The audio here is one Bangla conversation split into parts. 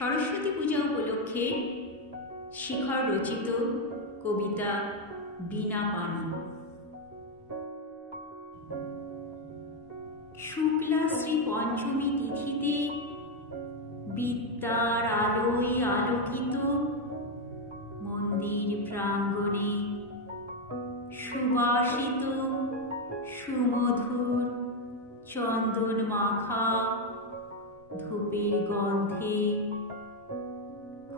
সরস্বতী পূজা উপলক্ষে শিখর রচিত কবিতা বীণা পানি। শুক্লা শ্রী পঞ্চমী তিথিতে বিদ্যার আলোয় আলোকিত মন্দির প্রাঙ্গণে সুবাসিত সুমধুর চন্দন মাখা ধূপের গন্ধে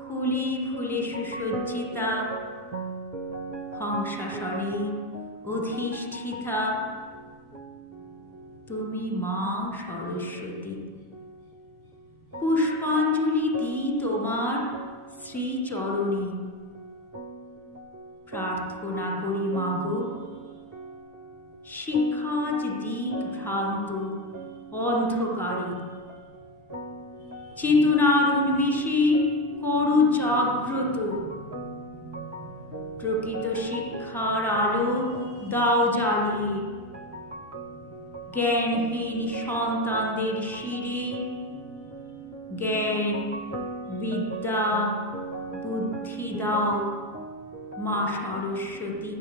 ফুলে ফুলে সুসজ্জিতা হংসাসনে অধিষ্ঠিতা তুমি মা সরস্বতী। পুষ্পাঞ্জলি দিই তোমার শ্রীচরণে, প্রার্থনা করি মাগো শিক্ষাজ দিক ভ্রান্ত অন্ধকারে চেতনার উন্মেষে করো জাগ্রত, প্রকৃত শিক্ষার আলো দাও জ্বালিয়ে, জ্ঞানহীন সন্তানদের শিরে জ্ঞান বিদ্যা বুদ্ধি দাও মা সরস্বতী।